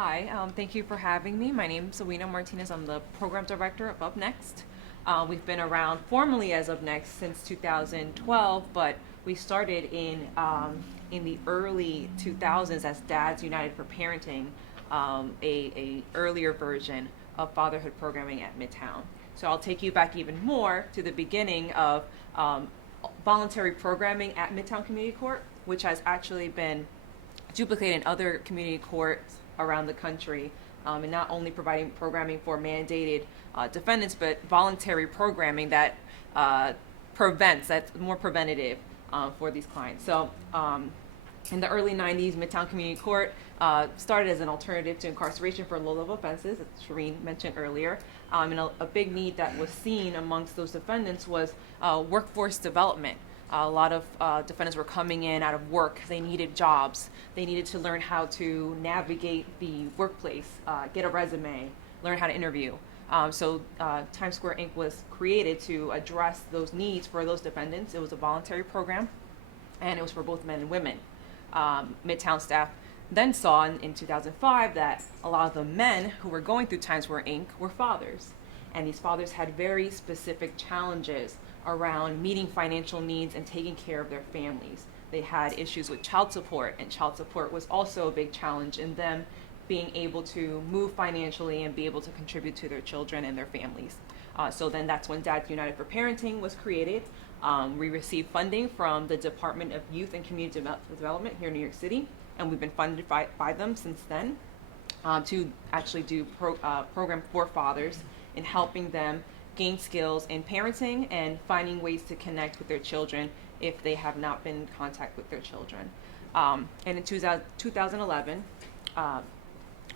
Hi, thank you for having me. My name is Awina Martiez. I'm the program director of UpNext. We've been around formally as UpNext since 2012, but we started in the early 2000s as Dads United for Parenting, a earlier version of fatherhood programming at Midtown. So I'll take you back even more to the beginning of voluntary programming at Midtown Community Court, which has actually been duplicated in other community courts around the country, and not only providing programming for mandated defendants, but voluntary programming that that's more preventative for these clients. So in the early 90s, Midtown Community Court started as an alternative to incarceration for low-level offenses, as Shireen mentioned earlier. And a big need that was seen amongst those defendants was workforce development. A lot of defendants were coming in out of work. They needed jobs. They needed to learn how to navigate the workplace, get a resume, learn how to interview. So Times Square Inc. was created to address those needs for those defendants. It was a voluntary program, and it was for both men and women. Midtown staff then saw in 2005 that a lot of the men who were going through Times Square Inc. were fathers. And these fathers had very specific challenges around meeting financial needs and taking care of their families. They had issues with child support, and child support was also a big challenge in them being able to move financially and be able to contribute to their children and their families. So then that's when Dads United for Parenting was created. We received funding from the Department of Youth and Community Development here in New York City, and we've been funded by them since then to actually do program for fathers in helping them gain skills in parenting and finding ways to connect with their children if they have not been in contact with their children. And in 2011,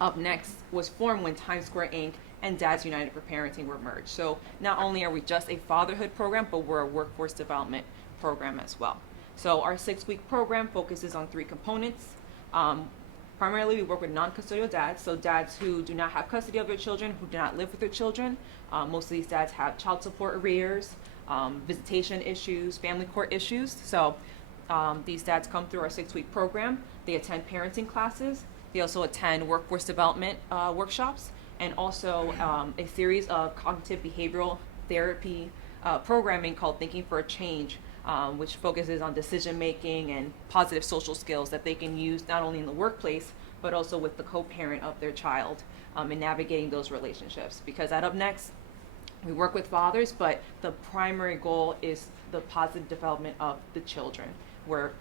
UpNext was formed when Times Square Inc. and Dads United for Parenting were merged. So not only are we just a fatherhood program, but we're a workforce development program as well. So our 6-week program focuses on 3 components. Primarily, we work with non-custodial dads, so dads who do not have custody of their children, who do not live with their children. Most of these dads have child support arrears, visitation issues, family court issues. So these dads come through our 6-week program. They attend parenting classes. They also attend workforce development workshops, and also a series of cognitive behavioral therapy programming called Thinking for a Change, which focuses on decision making and positive social skills that they can use not only in the workplace, but also with the co-parent of their child in navigating those relationships. Because at UpNext, we work with fathers, but the primary goal is the positive development of the children, where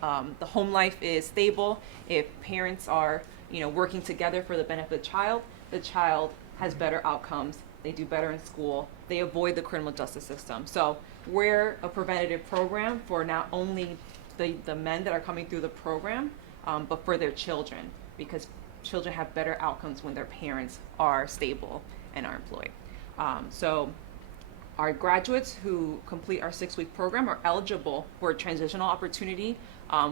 the home life is stable. If parents are working together for the benefit of the child has better outcomes. They do better in school. They avoid the criminal justice system. So we're a preventative program for not only the men that are coming through the program, but for their children, because children have better outcomes when their parents are stable and are employed. So our graduates who complete our 6-week program are eligible for a transitional opportunity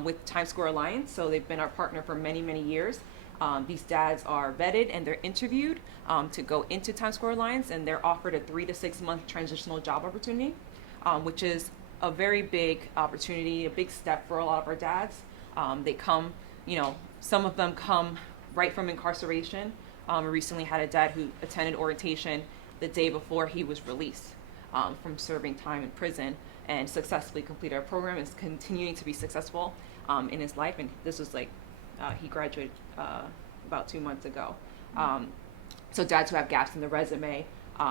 with Times Square Alliance. So they've been our partner for many, many years. These dads are vetted and they're interviewed to go into Times Square Alliance, and they're offered a 3 to 6 month transitional job opportunity, which is a very big opportunity, a big step for a lot of our dads. They come, some of them come right from incarceration. We recently had a dad who attended orientation the day before he was released from serving time in prison and successfully completed our program, is continuing to be successful in his life. And this was he graduated about 2 months ago. So dads who have gaps in the resume.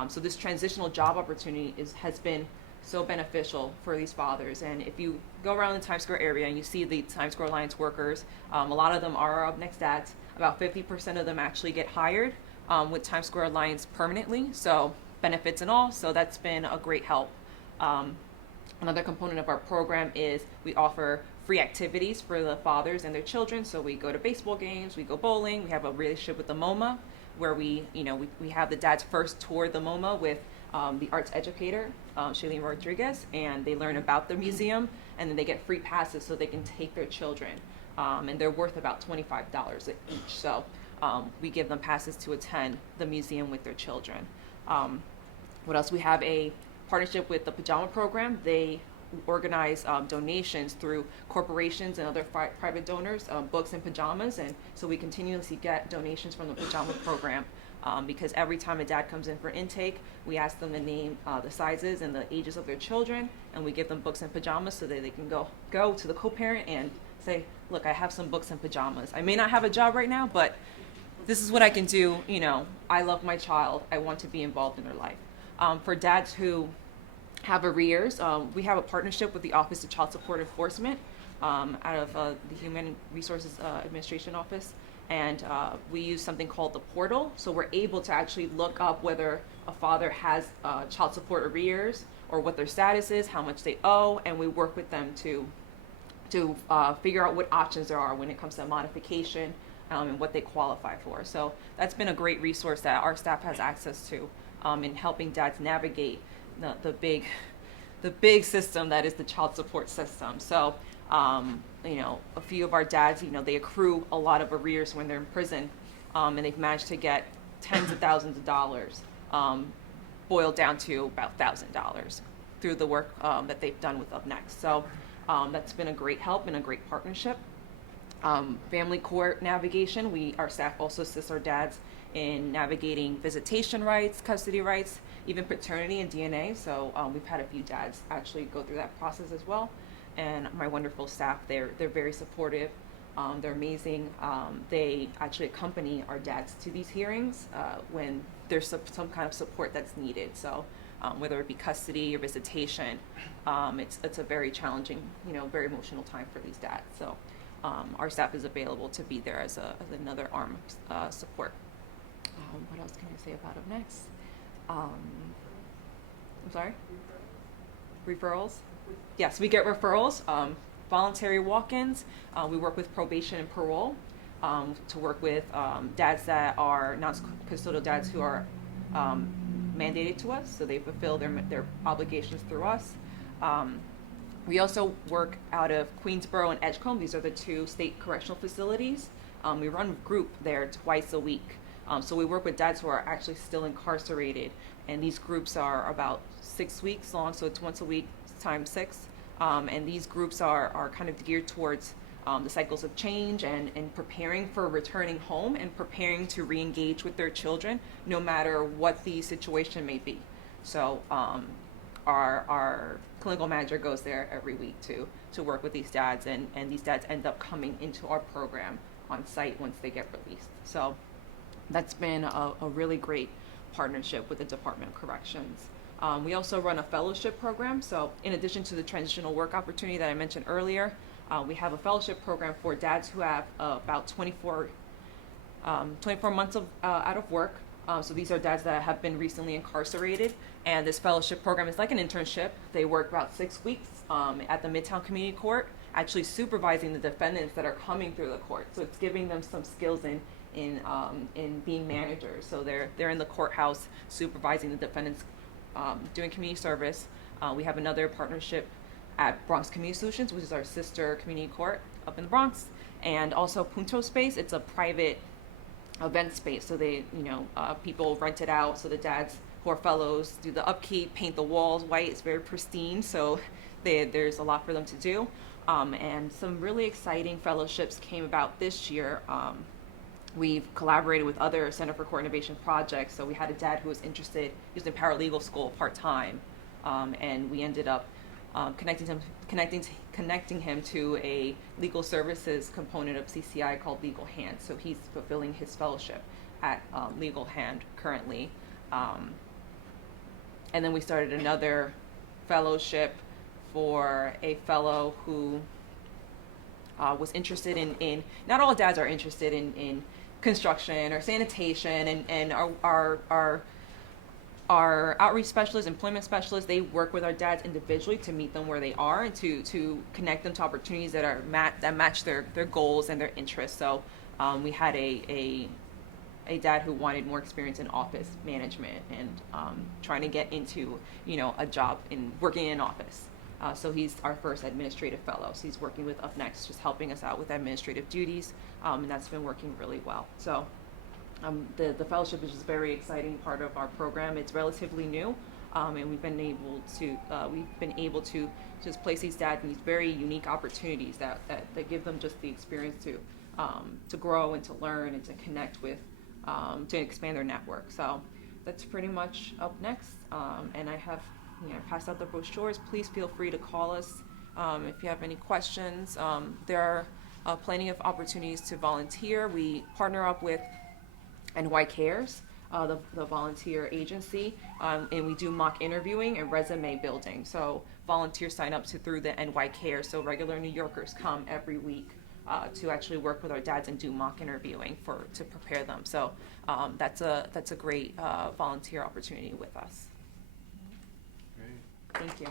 So this transitional job opportunity has been so beneficial for these fathers. And if you go around the Times Square area and you see the Times Square Alliance workers, a lot of them are UpNext dads. About 50% of them actually get hired with Times Square Alliance permanently. So benefits and all. So that's been a great help. Another component of our program is we offer free activities for the fathers and their children. So we go to baseball games, we go bowling. We have a relationship with the MoMA, where we have the dads first tour the MoMA with the arts educator, Shailene Rodriguez, and they learn about the museum, and then they get free passes so they can take their children. And they're worth about $25 each. So we give them passes to attend the museum with their children. What else? We have a partnership with the Pajama Program. They organize donations through corporations and other private donors, books and pajamas, and so we continuously get donations from the pajama program. Because every time a dad comes in for intake, we ask them to name the sizes and the ages of their children, and we give them books and pajamas so that they can go to the co-parent and say, look, I have some books and pajamas. I may not have a job right now, but this is what I can do. I love my child. I want to be involved in their life. For dads who have arrears, we have a partnership with the Office of Child Support Enforcement out of the Human Resources Administration Office. And we use something called the portal. So we're able to actually look up whether a father has child support arrears or what their status is, how much they owe, and we work with them to figure out what options there are when it comes to modification and what they qualify for. So that's been a great resource that our staff has access to in helping dads navigate the big system that is the child support system. So a few of our dads, they accrue a lot of arrears when they're in prison, and they've managed to get tens of thousands of dollars boiled down to about $1,000 through the work that they've done with UpNext. So that's been a great help and a great partnership. Family court navigation, our staff also assists our dads in navigating visitation rights, custody rights, even paternity and DNA. So we've had a few dads actually go through that process as well. And my wonderful staff, they're very supportive. They're amazing. They actually accompany our dads to these hearings when there's some kind of support that's needed. So whether it be custody or visitation, it's a very challenging, very emotional time for these dads. So our staff is available to be there as another arm of support. What else can I say about UpNext? I'm sorry? Referrals? Yes, we get referrals, voluntary walk-ins. We work with probation and parole to work with dads that are non-custodial dads who are mandated to us, so they fulfill their obligations through us. We also work out of Queensboro and Edgecombe. These are the two state correctional facilities. We run a group there twice a week. So we work with dads who are actually still incarcerated, and these groups are about 6 weeks long, so it's once a week times 6. And these groups are kind of geared towards the cycles of change and preparing for returning home and preparing to re-engage with their children, no matter what the situation may be. So our clinical manager goes there every week to work with these dads, and these dads end up coming into our program on site once they get released. So that's been a really great partnership with the Department of Corrections. We also run a fellowship program. So in addition to the transitional work opportunity that I mentioned earlier, we have a fellowship program for dads who have about 24 months out of work. So these are dads that have been recently incarcerated, and this fellowship program is like an internship. They work about 6 weeks at the Midtown Community Court, actually supervising the defendants that are coming through the court. So it's giving them some skills in being managers. So they're in the courthouse supervising the defendants, doing community service. We have another partnership at Bronx Community Solutions, which is our sister community court up in the Bronx, and also Punto Space. It's a private event space, so they, people rent it out. So the dads who are fellows do the upkeep, paint the walls white. It's very pristine, so there's a lot for them to do. And some really exciting fellowships came about this year. We've collaborated with other Center for Court Innovation projects. So we had a dad who was interested. He was in paralegal school part-time, and we ended up connecting him to a legal services component of CCI called Legal Hand. So he's fulfilling his fellowship at Legal Hand currently. And then we started another fellowship for a fellow who was interested in not all dads are interested in construction or sanitation, and our outreach specialists, employment specialists, they work with our dads individually to meet them where they are and to connect them to opportunities that match their goals and their interests. So we had a dad who wanted more experience in office management and trying to get into a job in working in an office. So he's our first administrative fellow. So he's working with UpNext, just helping us out with administrative duties, and that's been working really well. So the fellowship is just a very exciting part of our program. It's relatively new. And we've been able to just place these dads in these very unique opportunities that give them just the experience to grow and to learn and to connect with, to expand their network. So that's pretty much up next. And I have, passed out the brochures. Please feel free to call us if you have any questions. There are plenty of opportunities to volunteer. We partner up with NY Cares, the volunteer agency, and we do mock interviewing and resume building. So volunteers sign up through the NY Cares. So regular New Yorkers come every week to actually work with our dads and do mock interviewing to prepare them. So that's a great volunteer opportunity with us. Great. Thank you.